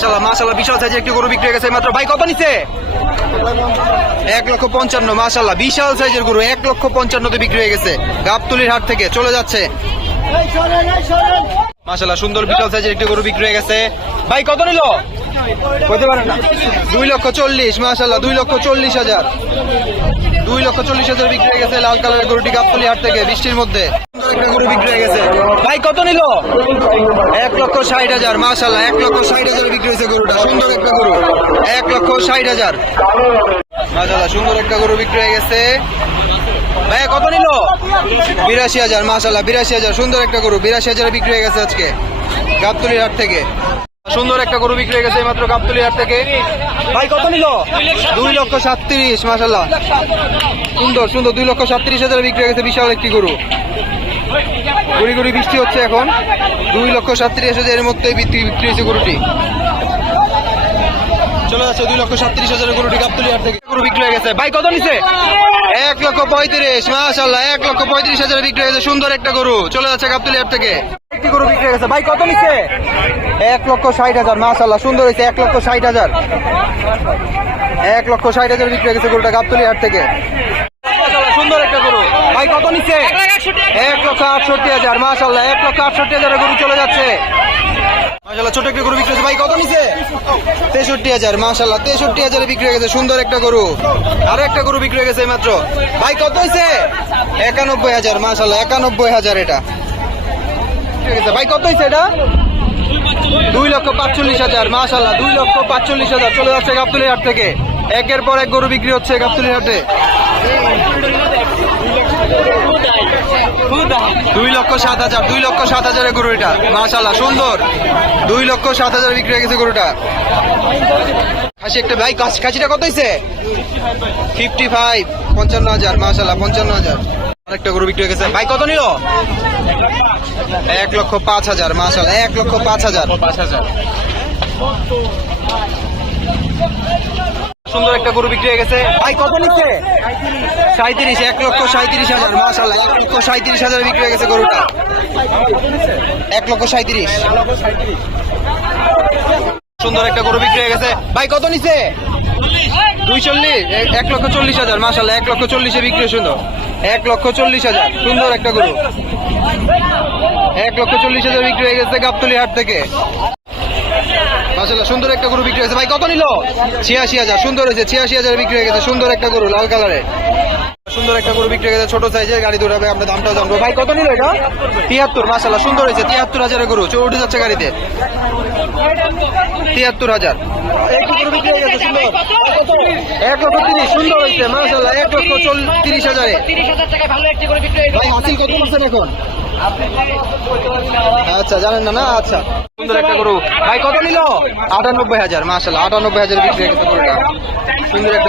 মাশাল্লাহ মাশাল্লাহ বিশাল সাইজের একটি গরু বিক্রি হয়ে গেছে মাত্র। ভাই, কত নিছে? এক লক্ষ পঞ্চান্ন মাশাল্লাহ বিশাল সাইজের গরু, এক লক্ষ পঞ্চান্নতে বিক্রি হয়ে গেছে। গাবতুলির হাট থেকে চলে যাচ্ছে। মাশাল্লাহ সুন্দর, বিশাল সাইজের একটি গরু বিক্রি হয়ে গেছে। ভাই, কত নিল? পারেন না। দুই লক্ষ চল্লিশ মাশাল্লাহ দুই লক্ষ চল্লিশ হাজার। দুই লক্ষ চল্লিশ হাজার বিক্রি হয়ে গেছে লাল কালারের গরুটি গাবতলি হাট থেকে, বৃষ্টির মধ্যে। গেছে। ভাই, কত নিল? এক লক্ষ ষাট হাজার মাশাল্লাহ এক লক্ষ ষাট হাজার বিক্রি হয়েছে গরুটা। সুন্দর একটা গরু। এক লক্ষ ষাট হাজার। মাশাল্লাহ সুন্দর একটা গরু বিক্রি হয়ে গেছে। ভাই, কত নিল? বিরাশি হাজার মাশাল্লাহ বিরাশি হাজার, সুন্দর একটা গরু। বিরাশি হাজারে বিক্রি হয়ে গেছে আজকে, গাবতলির হাট থেকে। সুন্দর একটা গরু বিক্রি হয়ে গেছে মাত্র গাবতলির হাট থেকে। ভাই, কত নিল? দুই লক্ষ সাতত্রিশ মাশাল্লাহ সুন্দর সুন্দর, দুই লক্ষ সাতত্রিশ হাজারে বিক্রি হয়ে গেছে বিশাল একটি গরু। গুড়ি গুড়ি বৃষ্টি হচ্ছে এখন। দুই লক্ষ সাতত্রিশ হাজারের মধ্যে বিক্রি বিক্রি হয়েছে গরুটি। চলে দুই লক্ষ নিছে? এক লক্ষ পঁয়ত্রিশ হাজারে সুন্দর একটা গরু। চলে যাচ্ছে থেকে। গরু বিক্রি হয়ে গেছে। ভাই, কত নিছে? এক লক্ষ ষাট হাজার সুন্দর হয়েছে। এক লক্ষ ষাট হাজার। এক লক্ষ ষাট হাজার হয়ে গেছে গরুটা গাবতলি হাট থেকে। সুন্দর একটা গরু। ভাই কত নিচ্ছে? এক লক্ষ আটষট্টি হাজার মাশাল্লাহ এক লক্ষ আটষট্টি হাজার গরু চলে যাচ্ছে। ছোট একটা গরু বিক্রি হয়েছে। ভাই কত নিচ্ছে? তেষট্টি হাজার মাশাল্লাহ তেষট্টি হাজারে বিক্রি হয়ে গেছে। সুন্দর একটা গরু। আরও একটা গরু বিক্রি হয়ে গেছে মাত্র। ভাই কত হয়েছে? একানব্বই হাজার মাশাল্লাহ একানব্বই হাজার এটা। ভাই কত হয়েছে এটা? দুই লক্ষ পাঁচচল্লিশ হাজার মাশাল্লাহ দুই লক্ষ পাঁচচল্লিশ হাজার চলে যাচ্ছে গাবতলির হাট থেকে। একের পর এক গরু বিক্রি হচ্ছে গাবতলির হাটে। দুই লক্ষ সাত হাজার, দুই লক্ষ সাত হাজারের গরু এটা মাশাল্লাহ সুন্দর। দুই লক্ষ সাত হাজার বিক্রি হয়ে গেছে গরুটা। খাসি একটা, ভাই, খাস- খাসিটা কত হয়েছে ফিফটি ফাইভ, পঞ্চান্ন হাজার মাশাল্লাহ পঞ্চান্ন হাজার। আরেকটা গরু বিক্রি হয়ে গেছে। ভাই, কত নিল? এক লক্ষ পাঁচ হাজার মাশাল্লাহ এক লক্ষ পাঁচ হাজার পাঁচ হাজার। সুন্দর একটা গরু বিক্রি হয়ে গেছে। ভাই কত নিচ্ছে? সাঁত্রিশ এক লক্ষ সাঁত্রিশ হাজার মাশাল্লাহ এক লক্ষ সাঁত্রিশ হাজার বিক্রি হয়ে গেছে গরুটা। এক লক্ষ সাঁত্রিশ সুন্দর একটা গরু বিক্রি হয়ে গেছে। ভাই কত নিচ্ছে? দুই চল্লিশ এক লক্ষ চল্লিশ হাজার মাশাল্লাহ এক লক্ষ চল্লিশে বিক্রি সুন্দর। এক লক্ষ চল্লিশ হাজার সুন্দর একটা গরু। এক লক্ষ চল্লিশ হাজার বিক্রি হয়ে গেছে গাবতলি হাট থেকে। মাশাল্লাহ সুন্দর একটা গরু বিক্রি হয়েছে। ভাই, কত নিল? ছিয়াশি হাজার, সুন্দর হয়েছে, ছিয়াশি হাজার বিক্রি হয়ে গেছে, সুন্দর একটা গরু, লাল কালারের। সুন্দর একটা গরু বিক্রি গেছে, ছোট সাইজের গাড়ি দৌড়াবে আমরা দামটাও জানব। ভাই, কত নিল এটা? তিয়াত্তর মাশাল্লাহ সুন্দর হয়েছে, তিয়াত্তর হাজারের গরু উঠে যাচ্ছে গাড়িতে। তিয়াত্তর হাজার। এক লক্ষ তিরিশ, সুন্দর হয়েছে মাশাল্লাহ এক লক্ষ তিরিশ হাজারে। কত করছেন এখন? আচ্ছা জানেন না না? আচ্ছা। সুন্দর একটা গরু। ভাই, কত নিল? আটানব্বই হাজার মাসাল্লাহ আটানব্বই হাজার বিক্রি হয়ে গেছে গরুটা। সুন্দর একটা